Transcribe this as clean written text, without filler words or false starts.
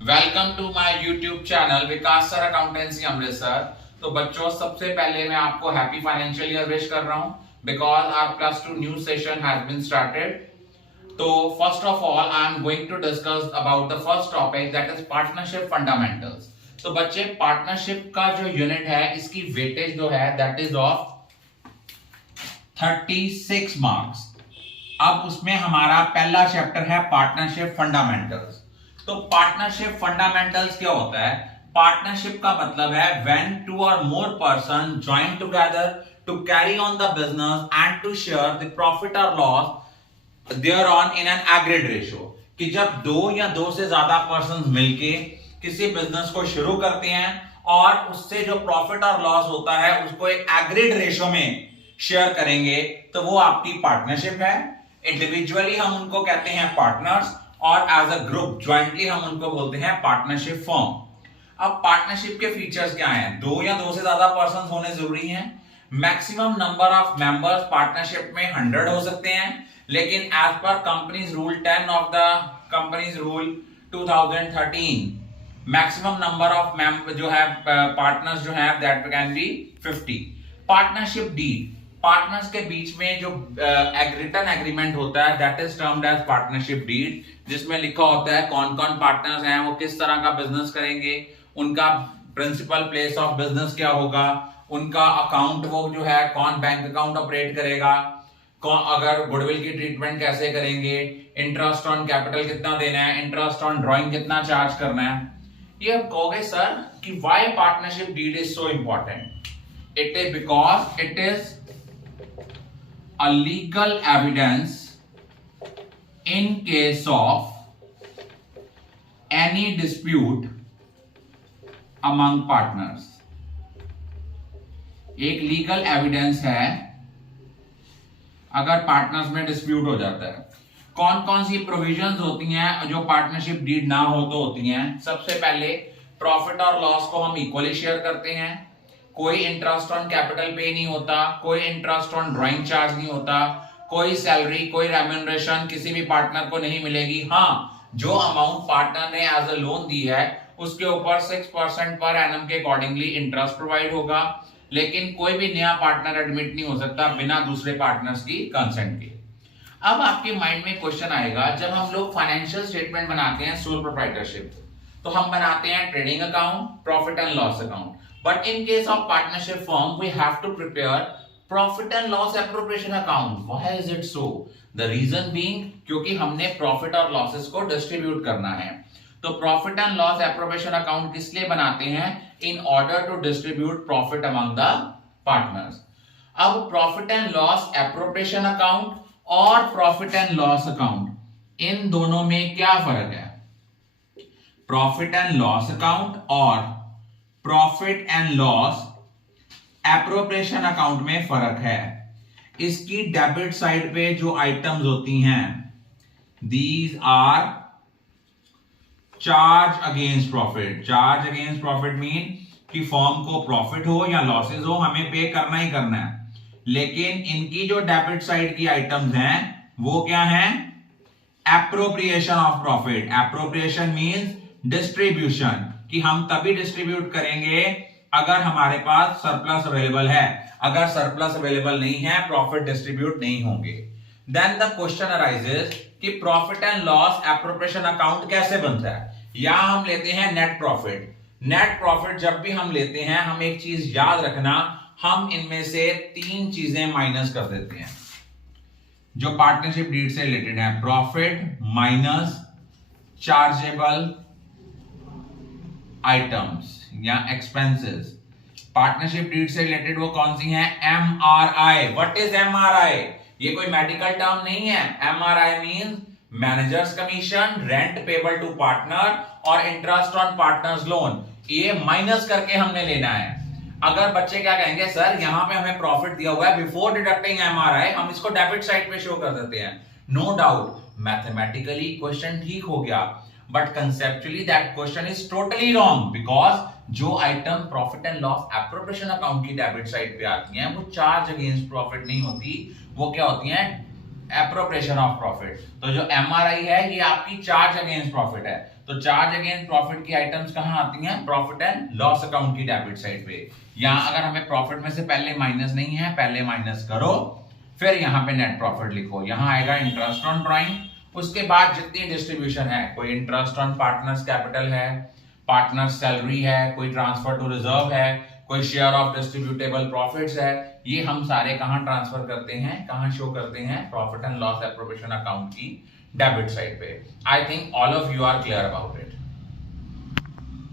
Welcome to my YouTube channel Vikas sir accountancy Amritsar. तो बच्चों, सबसे पहले मैं आपको हैप्पी फाइनेंशियल ईयर विश कर रहा हूं because our plus two new session has been started. तो first of all I am going to discuss about the first topic that is partnership fundamentals. तो बच्चे, पार्टनरशिप का जो यूनिट है इसकी वेटेज जो है दैट इज ऑफ 36 मार्क्स। अब उसमें हमारा पहला चैप्टर है पार्टनरशिप फंडामेंटल्स। तो पार्टनरशिप फंडामेंटल्स क्या होता है? पार्टनरशिप का मतलब है when two or more person join together to carry on the business and to share the profit or loss thereon in an agreed ratio. कि जब दो या दो से ज्यादा पर्सन मिलके किसी बिजनेस को शुरू करते हैं और उससे जो प्रॉफिट और लॉस होता है उसको एक एग्रीड रेशियो में शेयर करेंगे, तो वो आपकी पार्टनरशिप है। इंडिविजुअली हम उनको कहते हैं पार्टनर्स और एज अ ग्रुप ज्वाइंटली हम उनको बोलते हैं पार्टनरशिप फर्म। अब पार्टनरशिप के फीचर्स क्या हैं? दो या दो से ज्यादा पर्सन होने जरूरी हैं। Maximum number of members partnership में 100 हो सकते हैं, लेकिन as per companies rule 10 of the companies rule 2013 maximum number of जो है पार्टनर्स जो है that can be 50। Partnership deed, partners के बीच में जो रिटन एग्रीमेंट होता है that is termed as partnership deed, जिसमें लिखा होता है कौन कौन पार्टनर्स हैं, वो किस तरह का बिजनेस करेंगे, उनका प्रिंसिपल प्लेस ऑफ बिजनेस क्या होगा, उनका अकाउंट वो जो है कौन बैंक अकाउंट ऑपरेट करेगा, कौन अगर गुडविल की ट्रीटमेंट कैसे करेंगे, इंटरेस्ट ऑन कैपिटल कितना देना है, इंटरेस्ट ऑन ड्रॉइंग कितना चार्ज करना है। ये आप कहोगे सर कि why partnership deed is so important? It is because it is a legal evidence in case of any dispute among partners। एक लीगल एविडेंस है अगर पार्टनर्स में डिस्प्यूट हो जाता है। कौन कौन सी प्रोविजंस होती हैं जो पार्टनरशिप डीड ना हो तो होती हैं? सबसे पहले प्रॉफिट और लॉस को हम इक्वली शेयर करते हैं, कोई इंटरेस्ट ऑन कैपिटल पे नहीं होता, कोई इंटरेस्ट ऑन ड्राइंग चार्ज नहीं होता, कोई सैलरी कोई रेम्यूनरेशन किसी भी पार्टनर को नहीं मिलेगी। हाँ, जो अमाउंट पार्टनर ने एज अ लोन दी है उसके ऊपर 6% पर एनम के अकॉर्डिंगली इंटरेस्ट प्रोवाइड होगा, लेकिन कोई भी नया पार्टनर एडमिट नहीं हो सकता बिना दूसरे पार्टनर्स की कंसेंट के। अब आपके माइंड में क्वेश्चन आएगा, जब हम लोग फाइनेंशियल स्टेटमेंट बनाते हैं सोल प्रोप्राइटरशिप, तो हम बनाते हैं trading account, profit and loss account. But in case of partnership firm, we have to prepare profit and loss appropriation account. Why is it so? The reason being क्योंकि हमने profit और losses को distribute करना है। तो profit and loss appropriation account किस लिए बनाते हैं? In order to distribute profit among the partners. अब profit and loss appropriation account और profit and loss account इन दोनों में क्या फर्क है? Profit and loss account और profit and loss appropriation account में फर्क है। इसकी डेबिट साइड पे जो आइटम्स होती हैं these are charge against profit. Charge against profit mean कि फर्म को प्रॉफिट हो या लॉसेस हो हमें पे करना ही करना है, लेकिन इनकी जो डेबिट साइड की आइटम्स हैं वो क्या हैं? Appropriation of profit. Appropriation means distribution, कि हम तभी डिस्ट्रीब्यूट करेंगे अगर हमारे पास सरप्लस अवेलेबल है। अगर सरप्लस अवेलेबल नहीं है प्रॉफिट डिस्ट्रीब्यूट नहीं होंगे। देन द क्वेश्चन अराइजेस कि profit and loss appropriation account कैसे बनता है? या हम लेते हैं नेट प्रॉफिट। नेट प्रॉफिट जब भी हम लेते हैं, हम एक चीज याद रखना, हम इनमें से 3 चीजें माइनस कर देते हैं जो पार्टनरशिप डीड से रिलेटेड है। प्रॉफिट माइनस चार्जेबल आइटम्स या एक्सपेंसेस। पार्टनरशिप डीड से रिलेटेड वो कौन सी हैं? एमआरआई। What is MRI? ये कोई मेडिकल टर्म नहीं है। MRI means managers commission, rent payable to partner और इंटरेस्ट ऑन पार्टनर्स लोन। ये माइनस करके हमने लेना है। अगर बच्चे क्या कहेंगे, सर यहां पे हमें प्रॉफिट दिया हुआ है, बिफोर डिडक्टिंग एमआरआई हम इसको डेबिट साइड पे शो कर देते हैं। नो डाउट मैथमेटिकली क्वेश्चन ठीक हो गया, but conceptually that question is totally wrong because जो item profit and loss appropriation account की डेबिट साइड पे आती हैं वो चार्ज अगेंस्ट प्रॉफिट नहीं होती, वो क्या होती हैं? Appropriation of profit. तो जो एमआरआई है ये आपकी चार्ज अगेंस्ट प्रॉफिट है। तो चार्ज अगेंस्ट प्रॉफिट की आइटम्स कहां आती हैं? प्रॉफिट एंड लॉस अकाउंट की डेबिट साइड पे। यहां अगर हमें प्रॉफिट में से पहले माइनस नहीं है, पहले माइनस करो, फिर यहां पे नेट प्रॉफिट लिखो। यहां आएगा इंटरेस्ट ऑन ड्राइंग, उसके बाद जितनी डिस्ट्रीब्यूशन है, कोई इंटरेस्ट ऑन पार्टनर्स कैपिटल है, पार्टनर्स सैलरी है, कोई ट्रांसफर टू रिजर्व है, कोई शेयर ऑफ डिस्ट्रीब्यूटेबल प्रॉफिट्स है, ये हम सारे कहां ट्रांसफर करते हैं, कहां शो करते हैं? Profit and loss appropriation account की डेबिट साइड पे। I think all of you are clear about it.